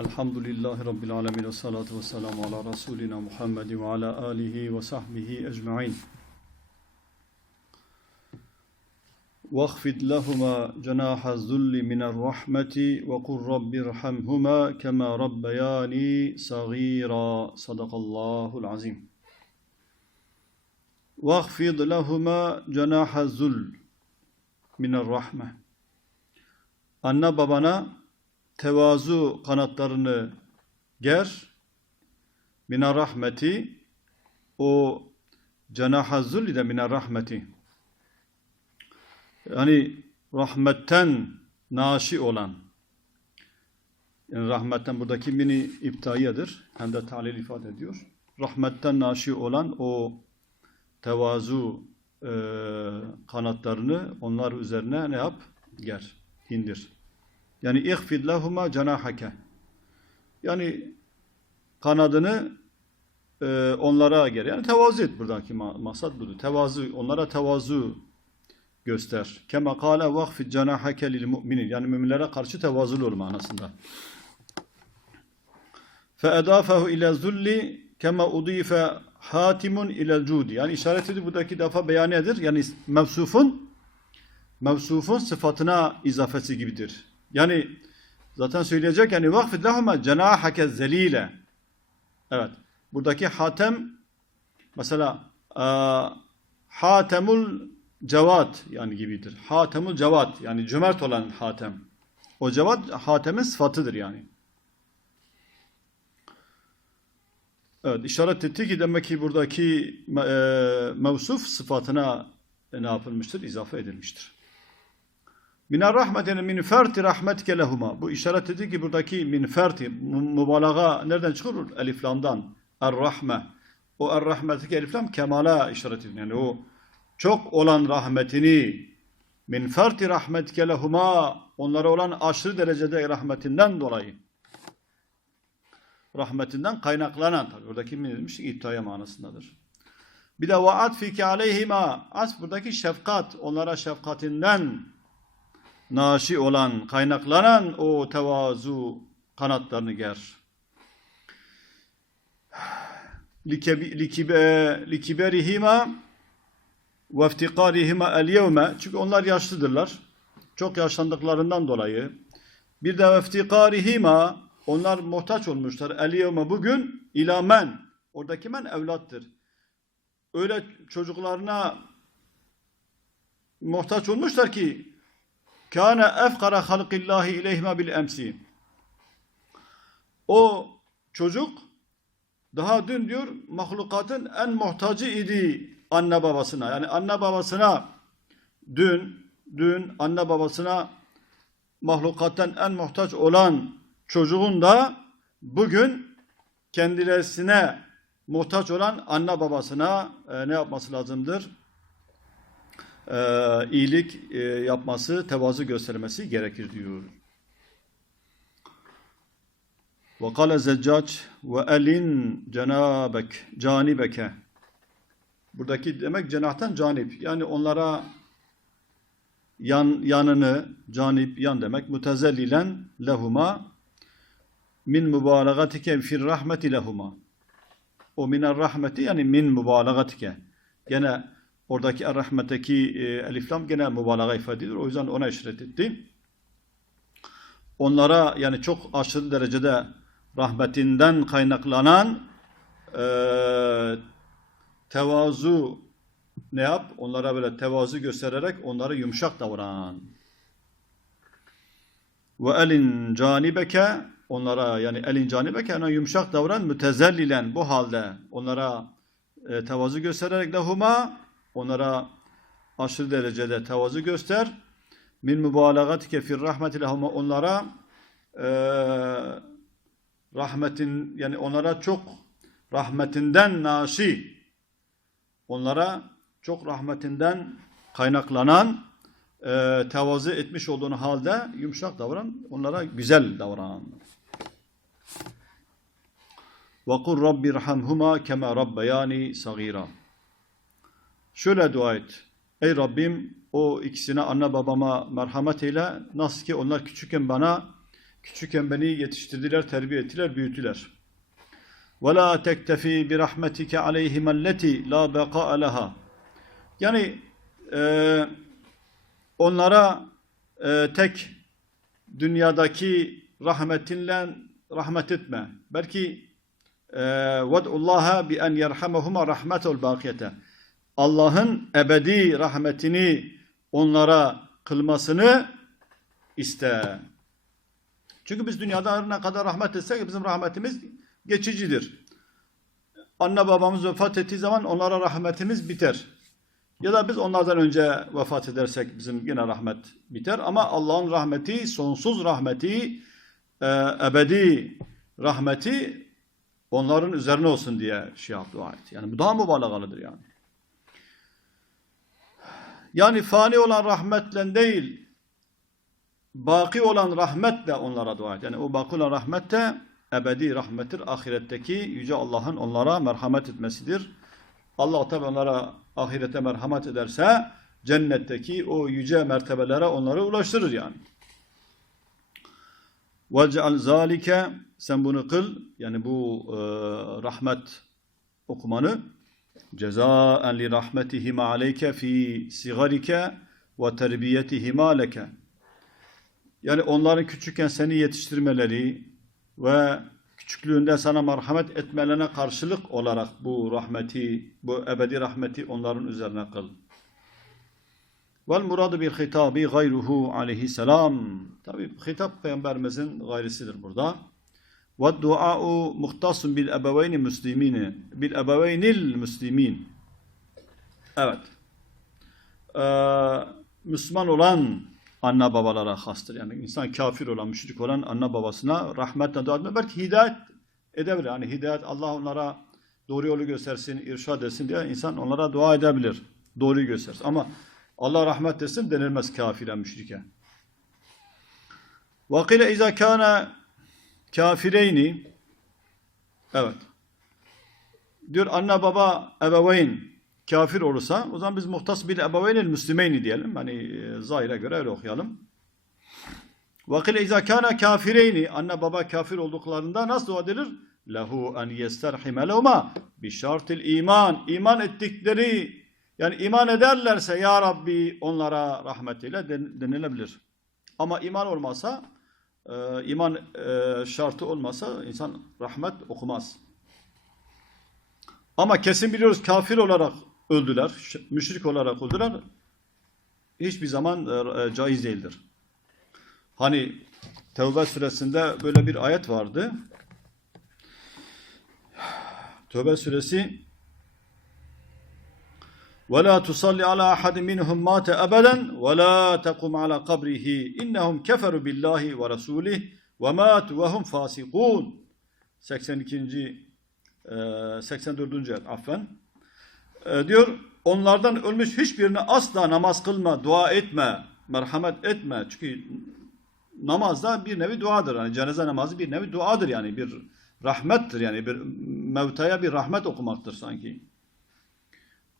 Elhamdülillahi Rabbil alemin ve salatu ve selamu ala Resulina Muhammed ve ala alihi ve sahbihi ecma'in. واخفض لهما جناح الذل من الرحمة وقل رب ارحمهما كما ربياني صغيرا صدق الله العظيم واخفض لهما جناح الذل من الرحمة Anne babana tevazu kanatlarını ger. Mina rahmeti o cenaha zulli de mina rahmeti. Yani rahmetten naşi olan yani rahmetten buradaki mini iptaiyedir. Hem de talil ifade ediyor. Rahmetten naşi olan o tevazu e, kanatlarını onlar üzerine ne yap? Ger, indir. Yani ihfid lehuma cenahake. Yani kanadını e, onlara ger. Yani tevazu et buradaki ma maksat budur. Tevazu, onlara tevazu göster. Kema kâle vahfid cenahake lil mu'minin. Yani müminlere karşı tevazul ol manasında. Fe edafehu ile zulli kema udife hatimun ile cudi. Yani işaret ediyor buradaki defa beyanedir. Yani mevsufun mevsufun sıfatına izafesi gibidir. Yani zaten söyleyecek yani vakfid lehuma cenahake zelile. Evet. Buradaki hatem mesela e, hatemul cevat yani gibidir. Hatemul cevat yani cömert olan hatem. O cevat hatemin sıfatıdır yani. Evet işaret etti ki demek ki buradaki e, mevsuf sıfatına ne yapılmıştır? İzafe edilmiştir. Minar rahmetine min ferti rahmetike lehuma. Bu işaret etti ki buradaki min ferti mübalağa nereden çıkıyor? Elif lamdan. Er rahme. O er rahmetike elif lam kemala işaret ediyor. Yani o çok olan rahmetini min ferti rahmetike lehuma onlara olan aşırı derecede rahmetinden dolayı rahmetinden kaynaklanan tabi buradaki min demiş iptaya manasındadır. Bir de vaat fike aleyhima as buradaki şefkat onlara şefkatinden naşi olan kaynaklanan o tevazu kanatlarını ger. Likebi- likibe- Likiberihima ve iftikarihima el yevme çünkü onlar yaşlıdırlar. Çok yaşlandıklarından dolayı. Bir de iftikarihima onlar muhtaç olmuşlar. El yevme bugün ila men. Oradaki men evlattır. Öyle çocuklarına muhtaç olmuşlar ki kâne efkara halqillahi ileyhime bil emsi. O çocuk daha dün diyor mahlukatın en muhtacı idi anne babasına. Yani anne babasına dün dün anne babasına mahlukattan en muhtaç olan çocuğun da bugün kendilerine muhtaç olan anne babasına e, ne yapması lazımdır? E, iyilik e, yapması, tevazu göstermesi gerekir diyor. Ve kâle zeccac ve elin cenabek, canibeke. Buradaki demek cenahtan canip. Yani onlara yan, yanını, canip, yan demek. Mutezellilen lehuma min mübalagatike fir rahmeti lehuma. O miner rahmeti yani min mübalagatike. Gene oradaki er rahmeteki e, elif lam gene mübalağa ifade ediyor. O yüzden ona işaret etti. Onlara yani çok aşırı derecede rahmetinden kaynaklanan e, tevazu ne yap? Onlara böyle tevazu göstererek onlara yumuşak davran. Ve elin canibeke onlara yani elin canibeke ona yumuşak davran mütezellilen bu halde onlara e, tevazu göstererek lehuma onlara aşırı derecede tevazu göster. Min mübalağatike fir rahmeti lehuma onlara e, rahmetin yani onlara çok rahmetinden naşi onlara çok rahmetinden kaynaklanan e, tevazu etmiş olduğun halde yumuşak davran, onlara güzel davran. وَقُلْ رَبِّ رَحَمْهُمَا كَمَا رَبَّيَانِ صَغِيرًا Şöyle dua et. Ey Rabbim o ikisine anne babama merhamet eyle. Nasıl ki onlar küçükken bana Küçükken beni yetiştirdiler, terbiye ettiler, büyüttüler. وَلَا تَكْتَفِي بِرَحْمَتِكَ عَلَيْهِمَ الَّتِي لَا بَقَاءَ لَهَا Yani e, onlara e, tek dünyadaki rahmetinle rahmet etme. Belki وَدْعُ اللّٰهَ بِاَنْ يَرْحَمَهُمَا رَحْمَةُ الْبَاقِيَةَ Allah'ın ebedi rahmetini onlara kılmasını iste. Çünkü biz dünyada ne kadar rahmet etsek bizim rahmetimiz geçicidir. Anne babamız vefat ettiği zaman onlara rahmetimiz biter. Ya da biz onlardan önce vefat edersek bizim yine rahmet biter. Ama Allah'ın rahmeti, sonsuz rahmeti, e, ebedi rahmeti onların üzerine olsun diye şey dua etti. Yani bu daha mübalağalıdır yani. Yani fani olan rahmetle değil, baki olan rahmetle onlara dua et. Yani o baki olan rahmet de ebedi rahmettir. Ahiretteki Yüce Allah'ın onlara merhamet etmesidir. Allah tabi onlara ahirete merhamet ederse cennetteki o yüce mertebelere onları ulaştırır yani. وَجْعَلْ zalike Sen bunu kıl. Yani bu e, rahmet okumanı cezaen li rahmetihima aleyke fi sigarike ve terbiyetihima leke. Yani onların küçükken seni yetiştirmeleri ve küçüklüğünde sana merhamet etmelerine karşılık olarak bu rahmeti, bu ebedi rahmeti onların üzerine kıl. Vel muradu bil hitabi gayruhu aleyhisselam. Tabi hitap peygamberimizin gayrisidir burada. Ve dua'u muhtasun bil ebeveyni müslimini. Bil ebeveynil müslimin. Evet. Ee, Müslüman olan anne babalara hastır. Yani insan kafir olan, müşrik olan anne babasına rahmetle dua etme. Belki hidayet edebilir. Yani hidayet Allah onlara doğru yolu göstersin, irşad etsin diye insan onlara dua edebilir. Doğruyu göstersin. Ama Allah rahmet etsin denilmez kafire, müşrike. Vakile izâ kâne kafireyni evet diyor anne baba ebeveyn kafir olursa o zaman biz muhtas bil ebeveynil müslimeyni diyelim. Hani e, zahire göre öyle okuyalım. Vakile izâ kâne kafireyni anne baba kafir olduklarında nasıl dua edilir? Lehu en yesterhime lehuma bi şartil iman. İman ettikleri yani iman ederlerse ya Rabbi onlara rahmetiyle denilebilir. Ama iman olmasa e, iman e, şartı olmasa insan rahmet okumaz. Ama kesin biliyoruz kafir olarak öldüler, müşrik olarak öldüler. Hiçbir zaman e, caiz değildir. Hani Tevbe suresinde böyle bir ayet vardı. Tevbe suresi ve la tusalli ala ahadin minhum mate ebeden ve la takum ala kabrihi innehum keferu billahi ve rasulih ve mat ve hum fasikun 82. 84. affen diyor onlardan ölmüş hiçbirine asla namaz kılma, dua etme, merhamet etme. Çünkü namazda bir nevi duadır. Yani cenaze namazı bir nevi duadır yani bir rahmettir yani bir mevtaya bir rahmet okumaktır sanki.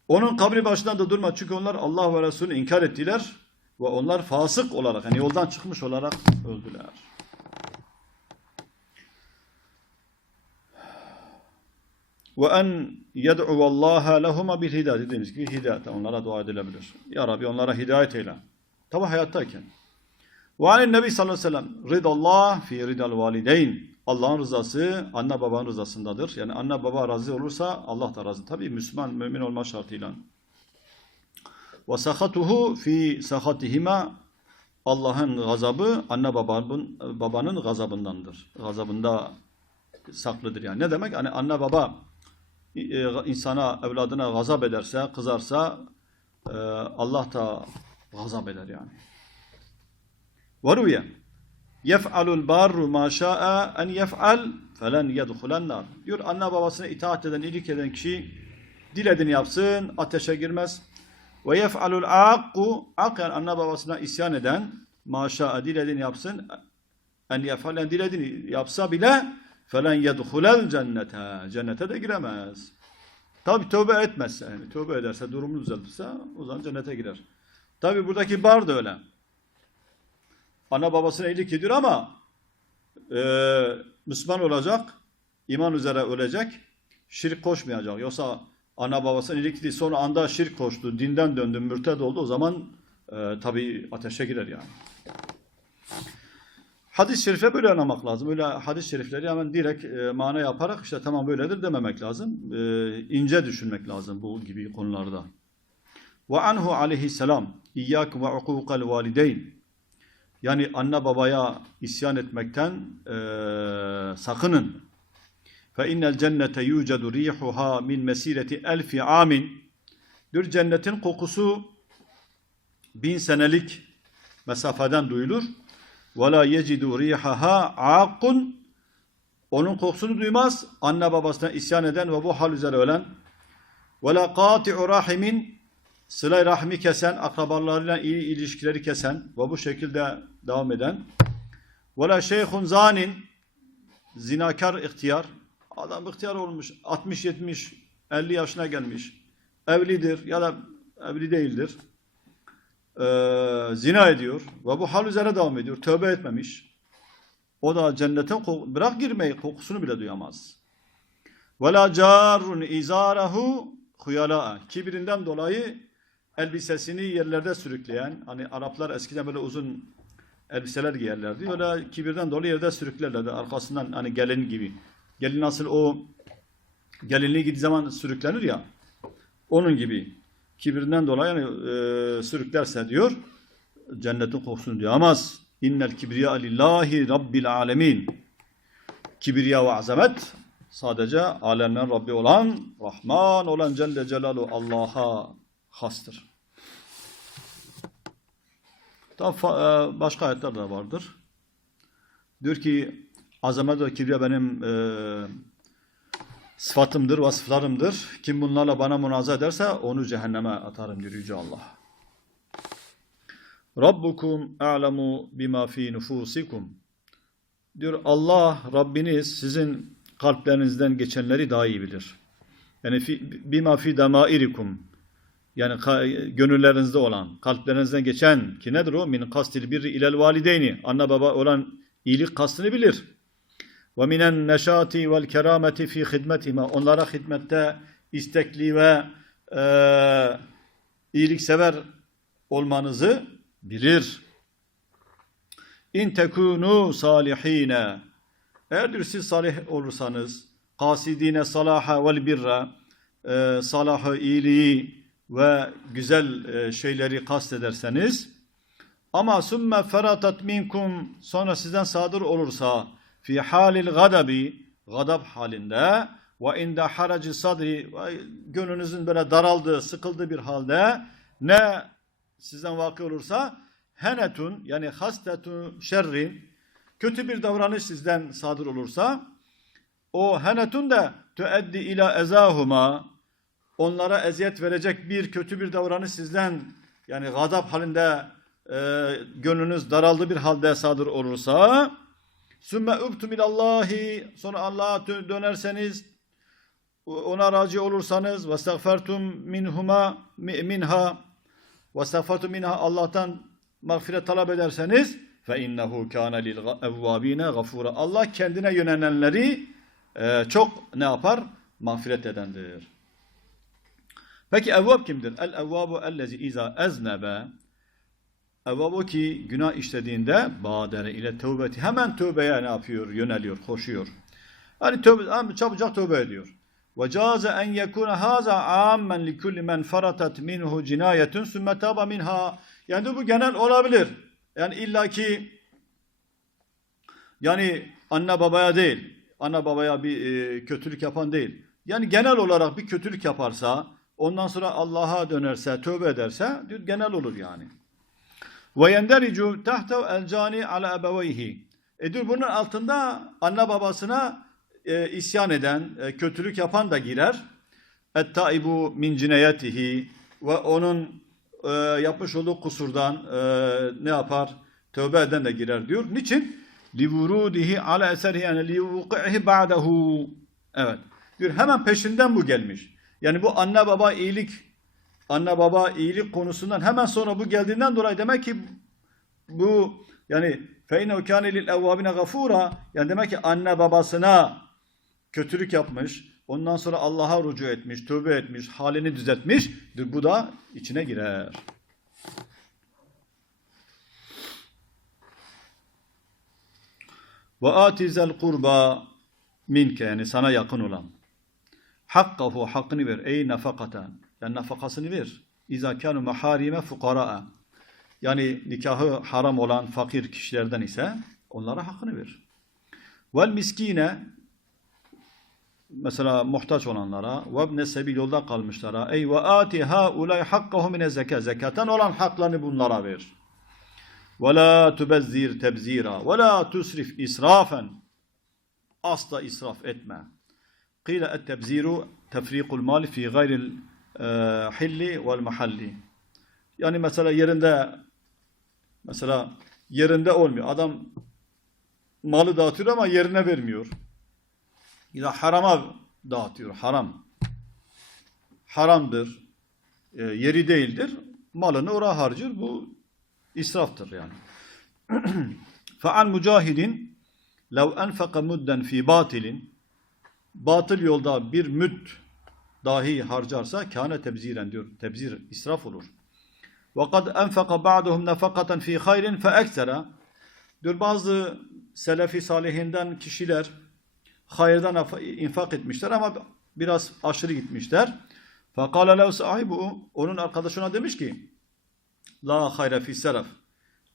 Onun kabri başında da durma çünkü onlar Allah ve Resulü inkar ettiler ve onlar fasık olarak yani yoldan çıkmış olarak öldüler. Ve en yed'u Allah lehuma bil hidayet dediğimiz gibi hidayet onlara dua edilebilir. Ya Rabbi onlara hidayet eyle. Tabi hayattayken. Ve anin Nebi sallallahu aleyhi ve sellem ridallah fi ridal valideyn. Allah'ın rızası anne babanın rızasındadır. Yani anne baba razı olursa Allah da razı. Tabi Müslüman mümin olma şartıyla. Sahatuhu fi sahatihima Allah'ın gazabı anne babanın, babanın gazabındandır. Gazabında saklıdır yani. Ne demek? Hani anne baba e, insana, evladına gazap ederse, kızarsa e, Allah da gazap eder yani. Varuye yef'alul barru ma şa'a en yef'al felen yedhulen. Diyor anne babasına itaat eden, iyilik eden kişi dilediğini yapsın, ateşe girmez. Ve yef'alul akku ak yani anne babasına isyan eden ma şa'a dilediğini yapsın en yef'alen dilediğini yapsa bile felen yedhulel cennete. Cennete de giremez. Tabi tövbe etmezse, yani tövbe ederse, durumu düzeltirse o zaman cennete girer. Tabi buradaki bar da öyle. Ana babasına iyilik ediyor ama e, Müslüman olacak, iman üzere ölecek, şirk koşmayacak. Yoksa ana babasının iyilik değil, sonra anda şirk koştu, dinden döndü, mürted oldu. O zaman e, tabii ateşe girer yani. Hadis-i şerife böyle anlamak lazım. Öyle hadis-i şerifleri hemen direkt e, mana yaparak işte tamam böyledir dememek lazım. E, ince düşünmek lazım bu gibi konularda. Ve anhu aleyhisselam İyyâkum ve ukûkal valideyn yani anne babaya isyan etmekten e, sakının. İnnel cennete yucedu rihuha min mesireti elfi amin. Bir cennetin kokusu bin senelik mesafeden duyulur. La yecidu rihaha aqun. Onun kokusunu duymaz. Anne babasına isyan eden ve bu hal üzere ölen. Ve la qati'u rahimin. Sıla rahmi kesen, akrabalarıyla iyi ilişkileri kesen ve bu şekilde devam eden. Ve la şeyhun zanin. Zinakar ihtiyar. Adam ihtiyar olmuş. 60, 70, 50 yaşına gelmiş. Evlidir ya da evli değildir. Ee, zina ediyor ve bu hal üzere devam ediyor. Tövbe etmemiş. O da cennetin koku- bırak girmeyi kokusunu bile duyamaz. Ve la carun izarahu huyala. Kibirinden dolayı elbisesini yerlerde sürükleyen, hani Araplar eskiden böyle uzun elbiseler giyerlerdi. Öyle kibirden dolayı yerde sürüklerlerdi. Arkasından hani gelin gibi. Gelin nasıl o gelinliği gittiği zaman sürüklenir ya. Onun gibi. Kibirinden dolayı yani, e, sürüklerse diyor cennetin kokusunu duyamaz. İnnel kibriya lillahi rabbil alemin. Kibriya ve azamet sadece alemlerin Rabbi olan, Rahman olan Celle Celaluhu Allah'a hastır. Fa- e, başka ayetler de vardır. Diyor ki azamet ve kibriya benim e, sıfatımdır, vasıflarımdır. Kim bunlarla bana münaza ederse onu cehenneme atarım diyor Yüce Allah. Rabbukum a'lemu bima fi nufusikum. Diyor Allah Rabbiniz sizin kalplerinizden geçenleri daha iyi bilir. Yani fi, bima fi damairikum. Yani gönüllerinizde olan, kalplerinizden geçen ki nedir o? Min kastil birri ilel valideyni. Anne baba olan iyilik kastını bilir. Ve minen neşati vel kerameti fi hidmetime. Onlara hizmette istekli ve e, iyiliksever olmanızı bilir. İn tekunu salihine. Eğer diyor siz salih olursanız, kasidine salaha vel birra, e, salahı, iyiliği ve güzel e, şeyleri kastederseniz, ama sümme feratat minkum sonra sizden sadır olursa fi halil gadabi gadab halinde ve inde haracı sadri gönlünüzün böyle daraldığı, sıkıldığı bir halde ne sizden vakı olursa henetun yani hastetun şerrin kötü bir davranış sizden sadır olursa o henetun da tüeddi ila ezahuma onlara eziyet verecek bir kötü bir davranış sizden yani gadab halinde e, gönlünüz daraldı bir halde sadır olursa sümme übtum ilallahi sonra Allah'a dö- dönerseniz ona razı olursanız ve estağfertum minhuma mi- minha ve estağfertum minha Allah'tan mağfiret talep ederseniz fe innehu kana lil evvabine gafura Allah kendine yönelenleri e, çok ne yapar? Mağfiret edendir. Peki evvab kimdir? El evvabu ellezi iza eznebe Evvab o ki günah işlediğinde badere ile tövbeti hemen tövbeye ne yapıyor? Yöneliyor, koşuyor. Yani tövbe, çabucak tövbe ediyor. Ve caze en yekune haza ammen li kulli men faratat minhu cinayetun sümme taba minha. Yani bu genel olabilir. Yani illaki yani anne babaya değil, anne babaya bir e, kötülük yapan değil. Yani genel olarak bir kötülük yaparsa, ondan sonra Allah'a dönerse, tövbe ederse genel olur yani. Ve yendericu tahta el cani ala ebeveyhi. E bunun altında anne babasına e, isyan eden, e, kötülük yapan da girer. Et-taibu min cinayetihi ve onun e, yapmış olduğu kusurdan e, ne yapar? Tövbe eden de girer diyor. Niçin? Livurudihi ala eserihi yani livuqihi ba'dahu. Evet. Diyor hemen peşinden bu gelmiş. Yani bu anne baba iyilik, anne baba iyilik konusundan hemen sonra bu geldiğinden dolayı demek ki bu yani feyne kâne lil evvâbine gafura yani demek ki anne babasına kötülük yapmış, ondan sonra Allah'a rucu etmiş, tövbe etmiş, halini düzeltmiş. Bu da içine girer. Ve atizel kurba minke yani sana yakın olan. Hakkahu hakkını ver. Ey nafakaten. Yani nafakasını ver. İza kanu maharime fukara'a. Yani nikahı haram olan fakir kişilerden ise onlara hakkını ver. Vel miskine mesela muhtaç olanlara ve ibne sebil yolda kalmışlara ey ve ati haulay hakkahu mine zekat zekaten olan haklarını bunlara ver. Ve la tubezzir tebzira ve la tusrif israfen asla israf etme. Et tebziru tefrikul mal fi gayril e, hilli vel mahalli. Yani mesela yerinde mesela yerinde olmuyor. Adam malı dağıtıyor ama yerine vermiyor. Ya harama dağıtıyor. Haram. Haramdır. E, yeri değildir. Malını oraya harcıyor. Bu israftır yani. Fe'an mücahidin lev enfaka mudden fi batilin batıl yolda bir müd dahi harcarsa kâne tebziren diyor. Tebzir israf olur. Enfaka ba'duhum nefakaten fi hayrin fe eksera diyor bazı selefi salihinden kişiler hayırdan infak etmişler ama biraz aşırı gitmişler. Fakale lev sahibu onun arkadaşına demiş ki la hayre fi seraf.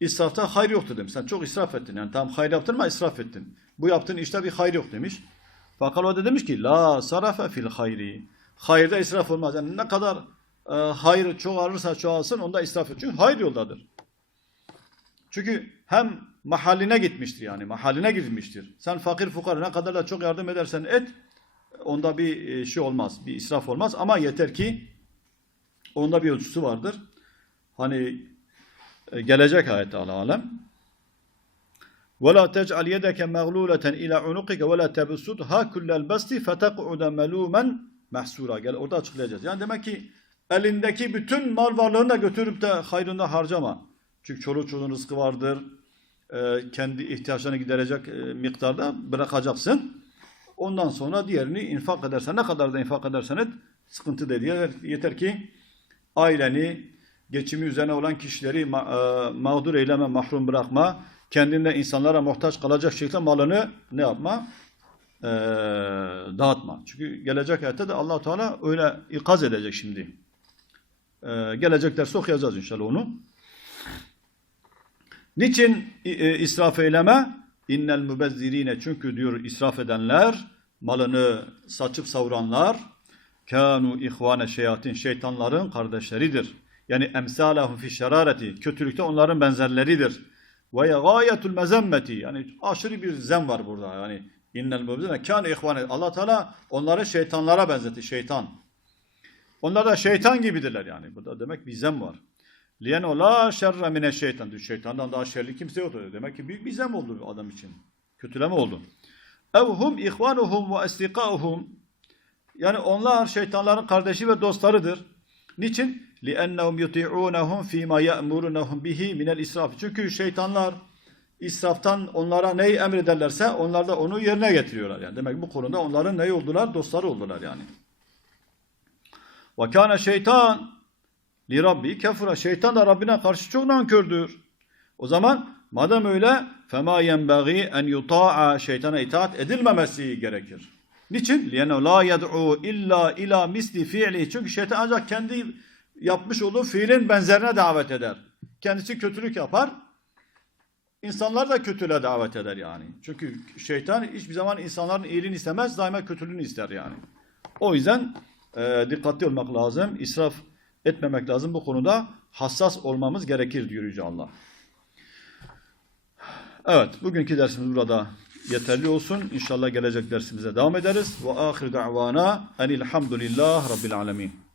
İsrafta hayır yoktu demiş. Sen çok israf ettin. Yani tamam hayır yaptın ama israf ettin. Bu yaptığın işte bir hayır yok demiş. Fakat o da demiş ki la sarafe fil hayri. Hayırda israf olmaz. Yani ne kadar e, hayır çoğalırsa çoğalsın onda israf et. Çünkü hayır yoldadır. Çünkü hem mahalline gitmiştir yani. Mahalline girmiştir. Sen fakir fukara ne kadar da çok yardım edersen et onda bir e, şey olmaz. Bir israf olmaz ama yeter ki onda bir ölçüsü vardır. Hani e, gelecek ayet Allah alem. وَلَا تَجْعَلْ يَدَكَ مَغْلُولَةً إِلَى عُنُقِكَ وَلَا تَبْسُطْهَا كُلَّ الْبَسْطِ فَتَقْعُدَ مَلُومًا mahsura. Gel orada açıklayacağız. Yani demek ki elindeki bütün mal varlığını da götürüp de hayrında harcama. Çünkü çoluk çocuğun rızkı vardır. E, kendi ihtiyaçlarını giderecek e, miktarda bırakacaksın. Ondan sonra diğerini infak edersen ne kadar da infak edersen et sıkıntı değil. Yeter, yeter ki aileni, geçimi üzerine olan kişileri ma e, mağdur eyleme, mahrum bırakma, kendinde insanlara muhtaç kalacak şekilde malını ne yapma? E, dağıtma. Çünkü gelecek hayatta da allah Teala öyle ikaz edecek şimdi. E, gelecek ders okuyacağız inşallah onu. Niçin e, israf eyleme? İnnel mübezzirine çünkü diyor israf edenler, malını saçıp savuranlar, kanu ihvane şeyatin şeytanların kardeşleridir. Yani emsalahum fi şerareti kötülükte onların benzerleridir. Ve gayetul mezemmeti yani aşırı bir zem var burada yani innel mübezzirine kanu ihvane Allah Teala onları şeytanlara benzetti şeytan. Onlar da şeytan gibidirler yani. Burada demek bir zem var. Liyen o la şerre mine şeytan. Şeytandan daha şerli kimse yoktu. Demek ki büyük bir zem oldu adam için. Kötüleme oldu. Evhum ihvanuhum ve estikauhum. Yani onlar şeytanların kardeşi ve dostlarıdır. Niçin? لِأَنَّهُمْ يُطِعُونَهُمْ ف۪ي مَا يَأْمُرُونَهُمْ بِهِ مِنَ الْاِسْرَافِ Çünkü şeytanlar israftan onlara neyi emrederlerse onlar da onu yerine getiriyorlar. Yani demek bu konuda onların neyi oldular? Dostları oldular yani. وَكَانَ şeytan li Rabbi kefura. Şeytan da Rabbine karşı çok nankördür. O zaman madem öyle fema yenbagi en yuta'a şeytana itaat edilmemesi gerekir. Niçin? Liyene la yed'u illa ila misli fi'li. Çünkü şeytan ancak kendi yapmış olduğu fiilin benzerine davet eder. Kendisi kötülük yapar. İnsanlar da kötülüğe davet eder yani. Çünkü şeytan hiçbir zaman insanların iyiliğini istemez, daima kötülüğünü ister yani. O yüzden e, dikkatli olmak lazım, israf etmemek lazım. Bu konuda hassas olmamız gerekir diyor Yüce Allah. Evet, bugünkü dersimiz burada yeterli olsun. İnşallah gelecek dersimize devam ederiz. Ve ahir da'vana enilhamdülillah rabbil alemin.